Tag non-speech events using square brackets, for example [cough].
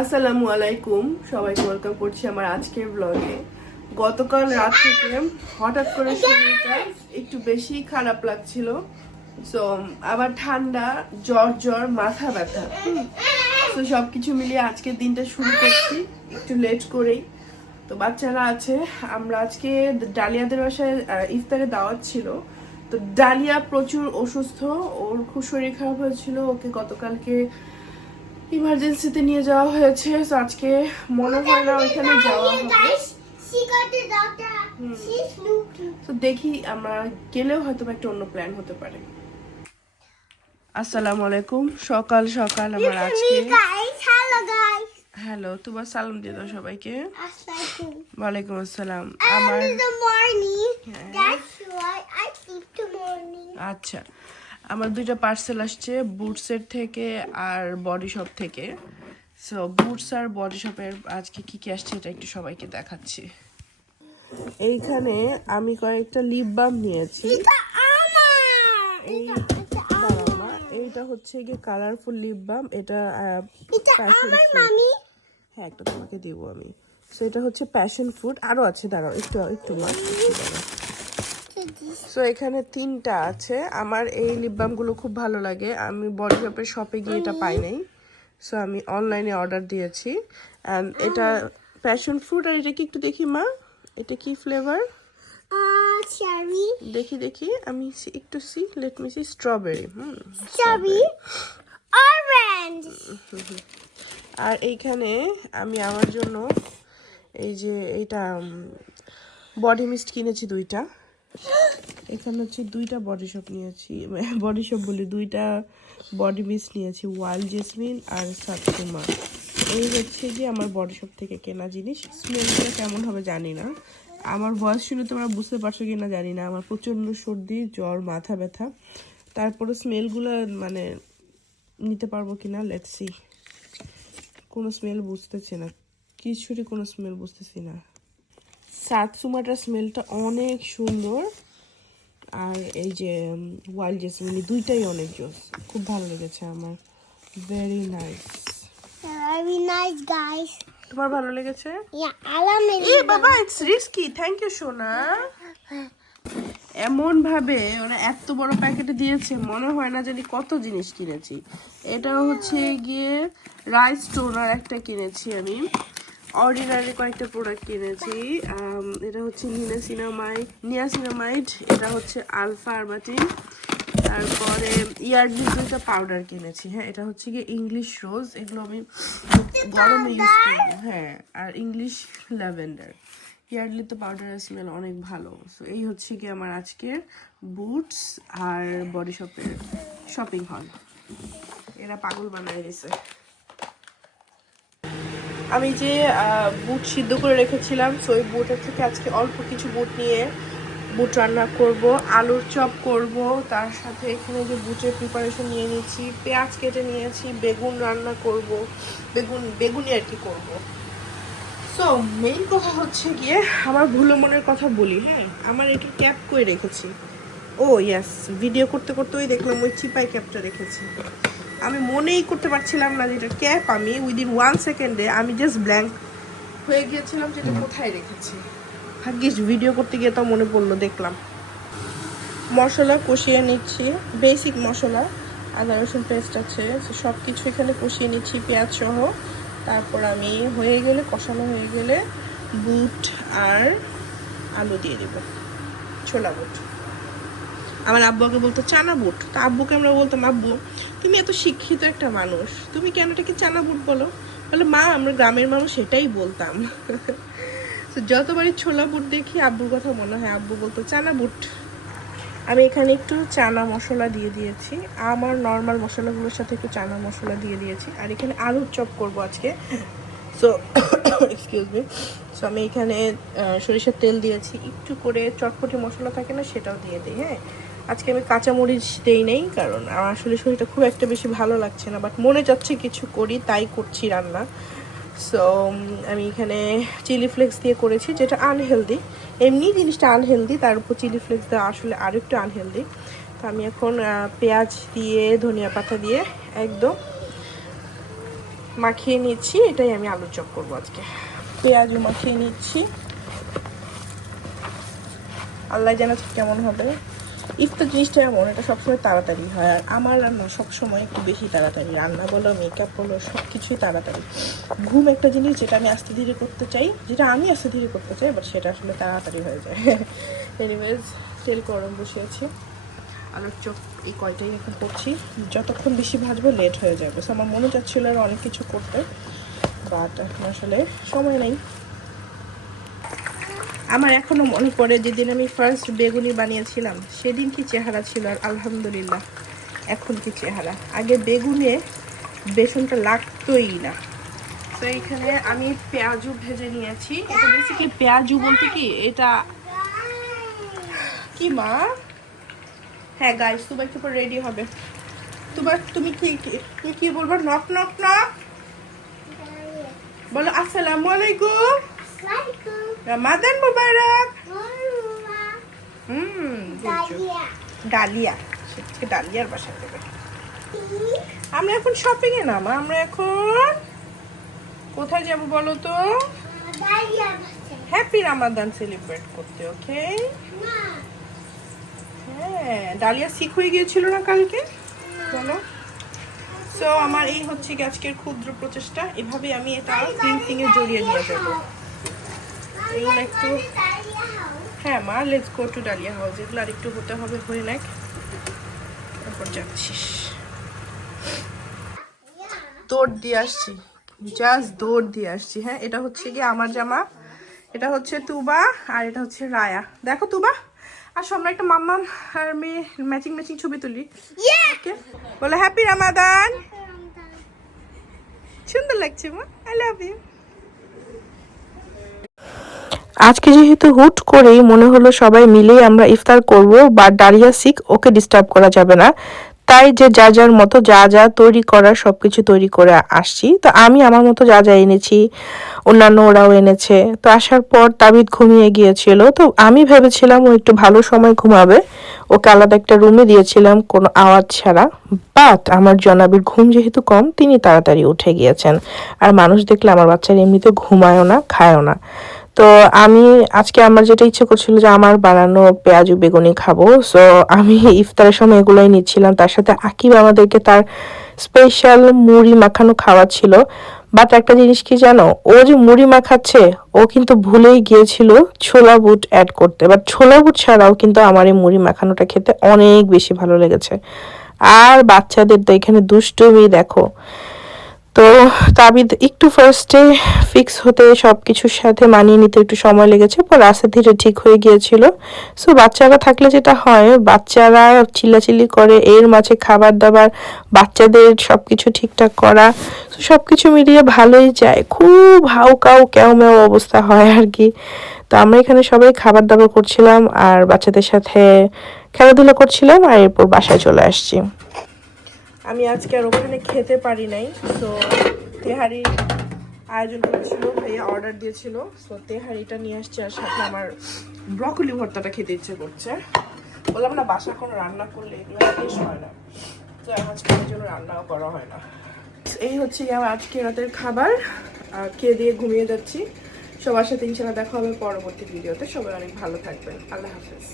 আসসালামু আলাইকুম সবাইকে ওয়েলকাম করছি আমার আজকের ব্লগে গতকাল রাত থেকে হঠাৎ করে শরীরটা একটু বেশি খারাপ লাগছিল। সো আবার ঠান্ডা, জ্বর জ্বর, মাথা ব্যথা তো সব কিছু মিলিয়ে আজকের দিনটা শুরু করছি। একটু লেট করেই। তো বাচ্চারা আছে, আমরা আজকে ডালিয়াদের বাসায় ইফতারে দাওয়াত ছিল। তো ডালিয়া প্রচুর অসুস্থ, ওর খুব শরীর খারাপ হয়েছিল। ওকে গতকালকে ইমার্জেন্সিতে নিয়ে যাওয়া হয়েছে আজকে মনে হয় না ওইখানে যাওয়া. তো দেখি আমরা গেলেও হয়তো একটা অন্য প্ল্যান হতে পারে। আসসালামু আলাইকুম। সকাল সকাল আমার আজকে. হ্যালো তোমার সালাম দিয়ে দাও সবাইকে। ওয়ালাইকুম আসসালাম। আমার morning. আচ্ছা। আমার দুইটা পার্সেল আসছে বুটসের থেকে আর বডি শপ থেকে। সো বুটস আর বডি শপের আজকে কি কি আসছে এটা একটু সবাইকে দেখাচ্ছি। এইখানে আমি কয়েকটা লিপ বাম নিয়েছি। এইটা হচ্ছে গিয়ে কালারফুল লিপ বাম এটা. হ্যাঁ একটা তোমাকে দিব আমি। সো এটা হচ্ছে প্যাশন ফুড আরও আছে দাঁড়াও একটু একটু মা একটু দাঁড়াও। সো এখানে তিনটা আছে। আমার এই লিপ বামগুলো খুব ভালো লাগে। আমি বডি শপের শপে গিয়ে এটা পাই নাই। সো আমি অনলাইনে অর্ডার দিয়েছি। অ্যান্ড এটা প্যাশন ফ্রুট আর এটা কি একটু দেখি মা? এটা কি ফ্লেভার. দেখি দেখি। আমি একটু see let me see strawberry hmm. আর এইখানে আমি আমার জন্য এই যে এইটা বডি মিস্ট কিনেছি দুইটা। এখানে হচ্ছে দুইটা বডি শপ নিয়েছি বডি শপ বলি দুইটা বডি মিস্ট নিয়েছি ওয়াইল্ড জেসমিন আর সাতকুমা এই হচ্ছে যে আমার বডি শপ থেকে কেনা জিনিস। স্মেলটা কেমন হবে জানি না। আমার ভয়েস শুনে তোমরা বুঝতে পারছ কি না জানি না। আমার প্রচণ্ড সর্দি, জ্বর, মাথা ব্যথা। তারপরে স্মেলগুলো মানে নিতে পারব কি না লেটসি কোনো স্মেল বুঝতেছি না। কিছুরই কোনো স্মেল বুঝতেছি না। সাতসুমাটার স্মেলটা অনেক সুন্দর। আর এই যে ওয়াইল্ড জেসমিনি দুইটাই অনেক জোস। খুব ভালো লেগেছে আমার। Very nice Very nice, guys. তোমার ভালো লেগেছে? এ বাবা ইটস রিস্কি থ্যাংক ইউ সোনা। এমন ভাবে ওরা এত বড় প্যাকেটে দিয়েছে মনে হয় না জানি কত জিনিস কিনেছি। এটা হচ্ছে গিয়ে রাইস টোনার একটা কিনেছি আমি। অর্ডিনারি কয়েকটা প্রোডাক্ট কিনেছি। এটা হচ্ছে নিনাসিনামাইড নিয়াসিনামাইড, এটা হচ্ছে আলফা আরবাটিন তারপরে ইয়ার্ডলি দুইটা পাউডার কিনেছি। হ্যাঁ এটা হচ্ছে গিয়ে ইংলিশ রোজ এগুলো আমি গরমে ইউজ করব হ্যাঁ আর ইংলিশ ল্যাভেন্ডার ইয়ার্ডলি তো পাউডার স্মেল অনেক ভালো। সো এই হচ্ছে কি আমার আজকের বুটস আর বডি শপের শপিং হল এরা পাগল বানায় দিছে আমি যে বুট সিদ্ধ করে রেখেছিলাম সো ওই বুটের থেকে আজকে অল্প কিছু বুট নিয়ে বুট রান্না করব, আলুর চপ করব, তার সাথে এখানে যে বুটের প্রিপারেশন নিয়ে নিয়েছি, পেঁয়াজ কেটে নিয়েছি, বেগুন রান্না করব, বেগুন বেগুনি আর কি করব। সো মেইন কথা হচ্ছে গিয়ে, আমার ভুলো মনের কথা বলি হ্যাঁ? আমার এটা ক্যাপ করে রেখেছি। ও ইয়াস ভিডিও করতে করতে ওই দেখলাম ওই চিপাই ক্যাপটা রেখেছি। আমি মনেই করতে পারছিলাম না যে এটা ক্যাপ আমি উইদিন ওয়ান সেকেন্ডে আমি জাস্ট ব্ল্যাঙ্ক হয়ে গিয়েছিলাম যে এটা কোথায় রেখেছি। ভাগ্যিস ভিডিও করতে গিয়ে তো মনে পড়ল দেখলাম। মশলা কষিয়ে নিচ্ছি বেসিক মশলা আদা রসুন পেস্ট আছে সব কিছু এখানে কষিয়ে নিচ্ছি পেঁয়াজ সহ। তারপর আমি হয়ে গেলে কষানো হয়ে গেলে বুট আর আলু দিয়ে দেবো ছোলা বুট। আমার আব্বুকে বলতো চানা বুট তা আব্বুকে আমরা বলতাম, আব্বু, তুমি এত শিক্ষিত একটা মানুষ, তুমি কেন এটাকে চানা বুট বলো? বলে, মা, আমরা গ্রামের মানুষ সেটাই বলতাম। তো যতবারই ছোলা বুট দেখি, আব্বুর কথা মনে হয়, আব্বু বলতো চানা বুট আমি এখানে একটু চানা মশলা দিয়ে দিয়েছি, আমার নর্মাল মশলাগুলোর সাথে একটু চানা মশলা দিয়ে দিয়েছি, আর এখানে আলুর চপ করব আজকে। সো এক্সকিউজ মি সো আমি এখানে সরিষার তেল দিয়েছি, একটু করে চটপটি মশলা থাকে না, সেটাও দিয়ে দিই হ্যাঁ? আজকে আমি কাঁচামরিচ দেই নেই, কারণ আমার আসলে শরীরটা খুব একটা বেশি ভালো লাগছে না বাট মনে যাচ্ছে কিছু করি, তাই করছি রান্না। সো আমি এখানে চিলি ফ্লেক্স দিয়ে করেছি, যেটা আনহেলদি এমনি জিনিসটা আনহেলদি তার উপর চিলি ফ্লেক্স দেওয়া আসলে আরেকটু আনহেলদি তো আমি এখন পেঁয়াজ দিয়ে, ধনিয়া পাতা দিয়ে একদম মাখিয়ে নিচ্ছি, এটাই আমি আলুর চপ করব আজকে। পেঁয়াজও মাখিয়ে নিচ্ছি। আল্লাহ জানা কেমন হবে। ইফতার জিনিসটা এমন, এটা সবসময় তাড়াতাড়ি হয়। আর আমার রান্না সবসময় একটু বেশি তাড়াতাড়ি। রান্না বলো মেকআপ বলো সব কিছুই তাড়াতাড়ি। ঘুম একটা জিনিস যেটা আমি আস্তে ধীরে করতে চাই, যেটা আমি আস্তে ধীরে করতে চাই বাট সেটা আসলে তাড়াতাড়ি হয়ে যায়। [laughs] এনিওয়েজ তেল গরম বসিয়েছি। আলুর চপ এই কয়টাই এখন করছি। যতক্ষণ বেশি ভাজবো লেট হয়ে যাবে। আমার মনে যাচ্ছিল আর অনেক কিছু করতে বাট এখন আসলে সময় নেই। আমার এখনও মনে পড়ে যেদিন আমি ফার্স্ট বেগুনি বানিয়েছিলাম, সেদিন কি চেহারা ছিল আর আলহামদুলিল্লাহ এখন কি চেহারা। আগে বেগুনে বেসনটা লাগতোই না। তো এখানে আমি পেঁয়াজু ভেজে নিয়েছি। এটা বেসিক্যালি পেঁয়াজু বলতে কি? এটা কি মা? হ্যাঁ গাইস তুমি একটু রেডি হবে। তোমার, তুমি কি তুমি কি বলব? নক নক নক বলো, আসসালামু আলাইকুম। Assalamualaikum. রমাদান মুবারক. হুম ডালিয়া সে ডালিয়ার বাসায় দেবে আমরা এখন শপিং এ না মা? আমরা এখন কোথায় যাব বলো তো? হ্যাপি রামাদান সেলিব্রেট করতে ওকে হ্যাঁ ডালিয়া শিখ হয়ে গিয়েছিল না কালকে? বলো। সো আমার এই হচ্ছে আজকের ক্ষুদ্র প্রচেষ্টা। এভাবে আমি এটা প্রিন্টিং এ জড়িয়ে নিয়ে যাব। এগুলো একটু হ্যাঁ মা let's go to Dalia house এগুলো আর একটু হতে হবে হয়ে নাক। তারপর যাচ্ছিস দৌড় দিয়ে আসছি। জাস্ট দৌড় দিয়ে আসছি হ্যাঁ? এটা হচ্ছে কি আমার জামা। এটা হচ্ছে তুবা আর এটা হচ্ছে রায়া। দেখো তুবা। আসো আমরা একটা মাম্মা আর মেয়ে ম্যাচিং ম্যাচিং ছবি তুলি। ওকে বলে হ্যাপি রামাদান সুন্দর লাগছে মা। আই লাভ ইউ আজকে যেহেতু হুট করেই মনে হলো সবাই মিলেই আমরা ইফতার করব, বা ডালিয়া শিখ ওকে ডিস্টার্ব করা যাবে না। তাই যে যা যার মতো যা যা তৈরি করার সব কিছু তৈরি করে আসছি। তো আমি আমার মতো যা যা এনেছি, অন্যান্য ওরাও এনেছে। তো আসার পর তাবিদ ঘুমিয়ে গিয়েছিল। তো আমি ভেবেছিলাম ও একটু ভালো সময় ঘুমাবে। ওকে আলাদা একটা রুমে দিয়েছিলাম কোনো আওয়াজ ছাড়া। বাট আমার জনাবির ঘুম যেহেতু কম, তিনি তাড়াতাড়ি উঠে গিয়েছেন। আর মানুষ দেখলে আমার বাচ্চারা এমনিতে ঘুমায়ও না, খায়ও না। তো আমি আজকে আমার যেটা ইচ্ছে করছিল যে আমার বানানো পেঁয়াজু বেগুনি খাব। সো আমি ইফতারের সময় এগুলোই নিচ্ছিলাম। তার সাথে আকিব আমাদেরকে তার স্পেশাল মুড়ি মাখানো খাওয়া ছিল। বাট একটা জিনিস কি জানো? ও যে মুড়ি মাখাচ্ছে, ও কিন্তু ভুলেই গিয়েছিল ছোলা বুট অ্যাড করতে। বাট ছোলা বুট ছাড়াও কিন্তু আমার এই মুড়ি মাখানোটা খেতে অনেক বেশি ভালো লেগেছে। আর বাচ্চাদের তো এখানে দুষ্টুমি, দেখো। তো তাবিদ একটু ফার্স্টে ফিক্স হতে সব কিছুর সাথে মানিয়ে নিতে একটু সময় লেগেছে, পর আস্তে ধীরে ঠিক হয়ে গিয়েছিল। সো বাচ্চারা থাকলে যেটা হয়, বাচ্চারা চিল্লাচিল্লি করে, এর মাঝে খাবার দাবার বাচ্চাদের সব কিছু ঠিকঠাক করা, তো সব কিছু মিলিয়ে ভালোই যায়। খুব হাউ কাউ ক্যাও অবস্থা হয় আর কি। তো আমরা এখানে সবাই খাবার দাবার করছিলাম আর বাচ্চাদের সাথে খেলাধুলা করছিলাম আর এরপর বাসায় চলে আসছি। আমি আজকে আর ওখানে খেতে পারি নাই সো তেহারি আয়োজন করেছিল, ভাইয়া অর্ডার দিয়েছিল সো তেহারিটা নিয়ে আসছে আর সাথে আমার ব্রকলি ভর্তাটা খেতে ইচ্ছে করছে। বললাম না বাসা কোনো রান্না করলে এগুলো শেষ হয় না। তো আজকে জন্য রান্নাও করা হয় না। এই হচ্ছে আমার আজকে রাতের খাবার। খেয়ে দিয়ে ঘুমিয়ে যাচ্ছি, সবার সাথে ইনশাল্লাহ দেখা হবে পরবর্তী ভিডিওতে সবাই অনেক ভালো থাকবেন। আল্লাহ হাফেজ।